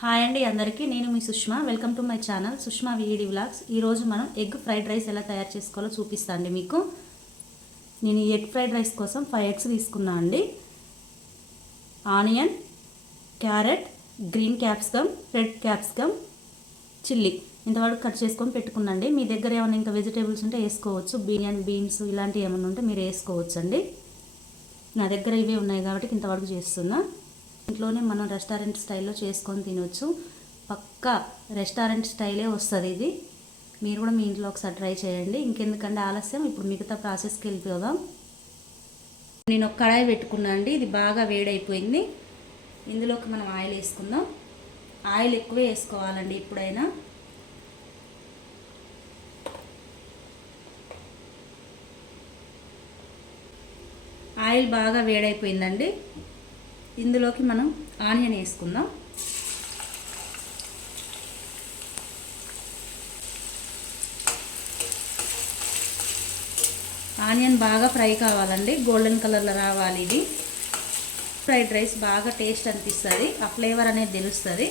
Hi అండి అందరికీ నేను మీ Sushma. Welcome to my channel Sushma విఈడి vlogs. ఈరోజు మనం ఎగ్ ఫ్రైడ్ రైస్ ఎలా తయారు చేసుకోవాలో చూపిస్తాను అండి మీకు. నేను ఎగ్ ఫ్రైడ్ రైస్ కోసం ఫైవ్ ఎగ్స్ తీసుకున్నా అండి. Onion carrot green capsicum red capsicum chilli. ఇంతవరకు కట్ చేసుకొని పెట్టుకున్నాండి మీ దగ్గర ఏమైనా ఇంకా వెజిటేబుల్స్ ఉంటే వేసుకోవచ్చు. బిర్యానీ బీన్స్ ఇలాంటివి ఏమైనా ఉంటే మీరు వేసుకోవచ్చు అండి. నా దగ్గర ఇవే ఉన్నాయి కాబట్టి ఇంతవరకు చేస్తున్నా. ఇంట్లోనే మనం రెస్టారెంట్ స్టైల్లో చేసుకొని తినొచ్చు. పక్కా రెస్టారెంట్ స్టైలే వస్తుంది ఇది. మీరు కూడా మీ ఇంట్లో ఒకసారి ట్రై చేయండి. ఇంకెందుకంటే ఆలస్యం. ఇప్పుడు మిగతా ప్రాసెస్కి వెళ్ళిపోదాం. నేను ఒక కడాయి పెట్టుకున్నా అండి. ఇది బాగా వేడైపోయింది. ఇందులోకి మనం ఆయిల్ వేసుకుందాం. ఆయిల్ ఎక్కువే వేసుకోవాలండి ఇప్పుడైనా ఆయిల్ బాగా వేడైపోయిందండి. ఇందులోకి మనం ఆనియన్ వేసుకుందాం. ఆనియన్ బాగా ఫ్రై కావాలండి. గోల్డెన్ కలర్లో రావాలి ఇది. ఫ్రైడ్ రైస్ బాగా టేస్ట్ అనిపిస్తుంది. ఆ ఫ్లేవర్ అనేది తెలుస్తుంది.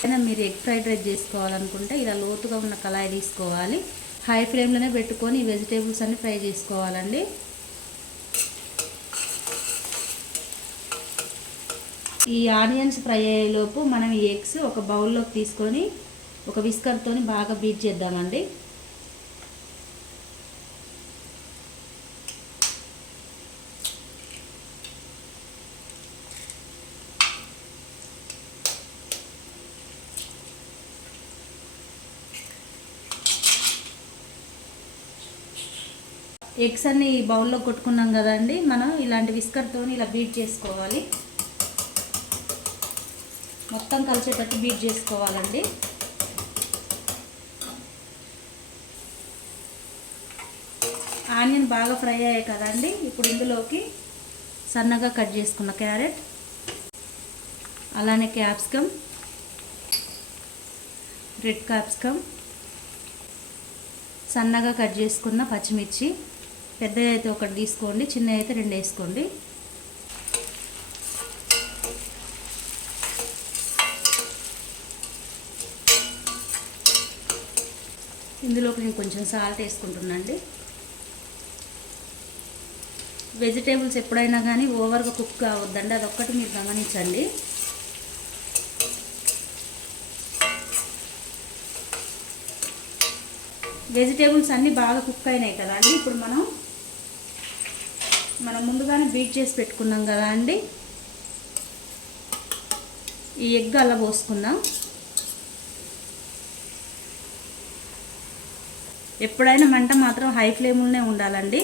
అయినా మీరు ఎగ్ ఫ్రైడ్ రైస్ చేసుకోవాలనుకుంటే ఇలా లోతుగా ఉన్న కళాయి తీసుకోవాలి. హై ఫ్లేమ్లోనే పెట్టుకొని వెజిటేబుల్స్ అన్ని ఫ్రై చేసుకోవాలండి. ఈ ఆనియన్స్ ఫ్రై అయ్యేలోపు మనం ఈ ఎగ్స్ ఒక బౌల్లోకి తీసుకొని ఒక విస్కర్తో బాగా బీట్ చేద్దామండి. ఎగ్స్ అన్ని ఈ బౌల్లో కొట్టుకున్నాం కదండి మనం ఇలాంటి విస్కర్తో ఇలా బీట్ చేసుకోవాలి. మొత్తం కలిసేటట్టు బీట్ చేసుకోవాలండి. ఆనియన్ బాగా ఫ్రై అయ్యాయి కదండి. ఇప్పుడు ఇందులోకి సన్నగా కట్ చేసుకున్న క్యారెట్ అలానే క్యాప్సికమ్ రెడ్ క్యాప్సికమ్ సన్నగా కట్ చేసుకున్న పచ్చిమిర్చి పెద్దది అయితే ఒకటి తీసుకోండి చిన్న అయితే రెండు వేసుకోండి. ఇందులోకి నేను కొంచెం సాల్ట్ వేసుకుంటున్నాండి వెజిటేబుల్స్ ఎప్పుడైనా కానీ ఓవర్గా కుక్ కావద్దండి అదొక్కటి మీరు గమనించండి. వెజిటేబుల్స్ అన్నీ బాగా కుక్ అయినాయి కదా అండి ఇప్పుడు మనం మనం ముందుగానే బీట్ చేసి పెట్టుకున్నాం కదా అండి. ఈ ఎగ్ అలా పోసుకుందాం. ఎప్పుడైనా మంట మాత్రం హై ఫ్లేమ్లోనే ఉండాలండి.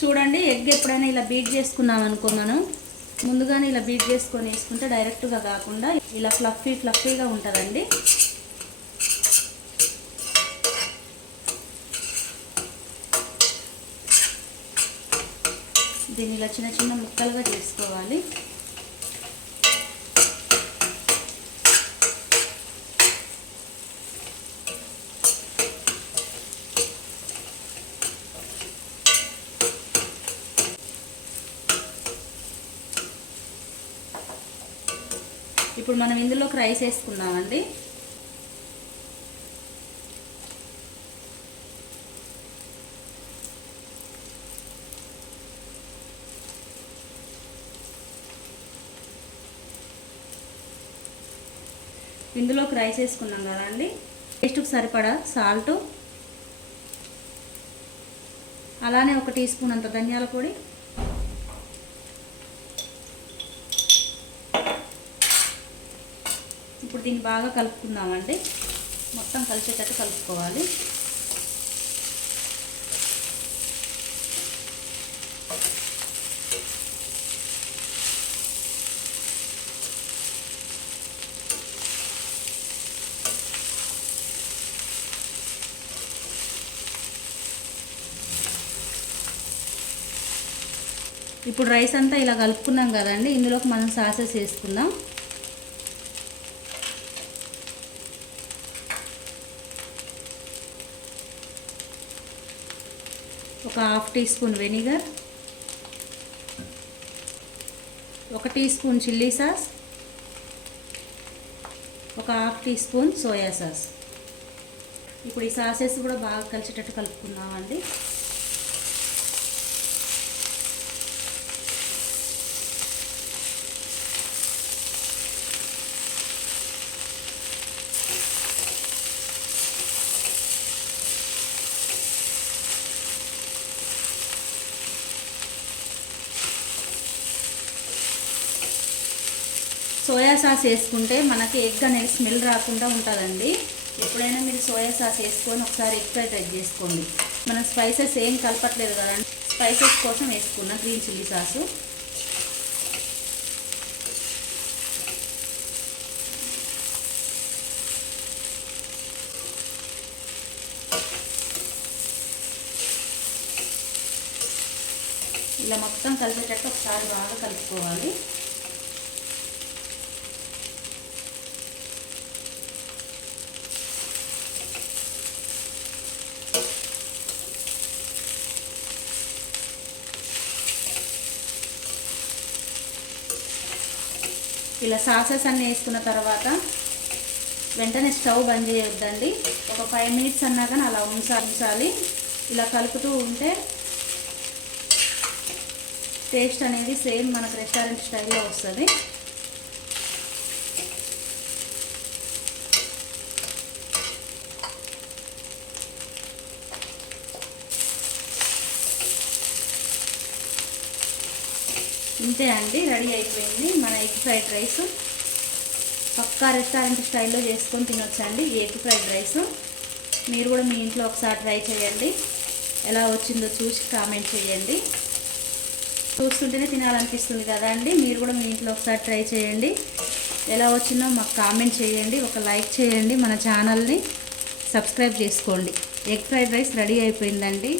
చూడండి ఎగ్ ఎప్పుడైనా ఇలా బీట్ చేసుకున్నాం అనుకో మనం. ముందుగానే ఇలా బీట్ చేసుకొని వేసుకుంటే డైరెక్ట్గా కాకుండా ఇలా ఫ్లఫీ ఫ్లఫీగా ఉంటుందండి. దీన్ని ఇలా చిన్న చిన్న ముక్కలుగా చేసుకోవాలి. ఇప్పుడు మనం ఇందులోకి రైస్ వేసుకున్నామండి ఇందులోకి రైస్ వేసుకున్నాం కదా అండి టేస్ట్కి సరిపడా సాల్ట్. అలానే ఒక టీ స్పూన్ అంత ధనియాల పొడి. దీన్ని బాగా కలుపుకుందామండి. మొత్తం కలిసేటట్టు కలుపుకోవాలి. ఇప్పుడు రైస్ అంతా ఇలా కలుపుకున్నాం కదండి. ఇందులోకి మనం సాసెస్ వేసుకుందాం. ఒక హాఫ్ టీ స్పూన్ వెనిగర్ ఒక టీ స్పూన్ చిల్లీ సాస్ ఒక half teaspoon soya sauce. ఇప్పుడు ఈ సాసెస్ కూడా బాగా కలిసేటట్టు కలుపుకుందామండి. సోయా సాస్ వేసుకుంటే మనకి ఎగ్ అనేది స్మెల్ రాకుండా ఉంటుందండి. ఎప్పుడైనా మీరు సోయా సాస్ వేసుకొని ఒకసారి ఎగ్ ఫ్రై రైస్ చేసుకోండి. మనం స్పైసెస్ ఏం కలపట్లేదు కదండి. స్పైసెస్ కోసం వేసుకున్న గ్రీన్ చిల్లీ సాసు. ఇలా మొత్తం కలిపేటట్టు ఒకసారి బాగా కలుపుకోవాలి. ఇలా సాసెస్ అన్నీ వేసుకున్న తర్వాత వెంటనే స్టవ్ బంద్ చేయొద్దండి. ఒక ఫైవ్ మినిట్స్ అన్నా కానీ అలా ఉంచాలి ఉంచాలి. ఇలా కలుపుతూ ఉంటే టేస్ట్ అనేది సేమ్ మనకు రెస్టారెంట్ స్టైల్లో వస్తుంది. ఇంతే అండి రెడీ అయిపోయింది మన ఎగ్ ఫ్రైడ్ రైస్. పక్కా రెస్టారెంట్ స్టైల్లో చేసుకొని తినొచ్చండి ఎగ్ ఫ్రైడ్ రైస్. మీరు కూడా మీ ఇంట్లో ఒకసారి ట్రై చేయండి. ఎలా వచ్చిందో చూసి కామెంట్ చేయండి. చూస్తుంటేనే తినాలనిపిస్తుంది కదా అండి. మీరు కూడా మీ ఇంట్లో ఒకసారి ట్రై చేయండి. ఎలా వచ్చిందో మాకు కామెంట్ చేయండి. ఒక లైక్ చేయండి మన ఛానల్ని. సబ్స్క్రైబ్ చేసుకోండి. ఎగ్ ఫ్రైడ్ రైస్ రెడీ అయిపోయిందండి.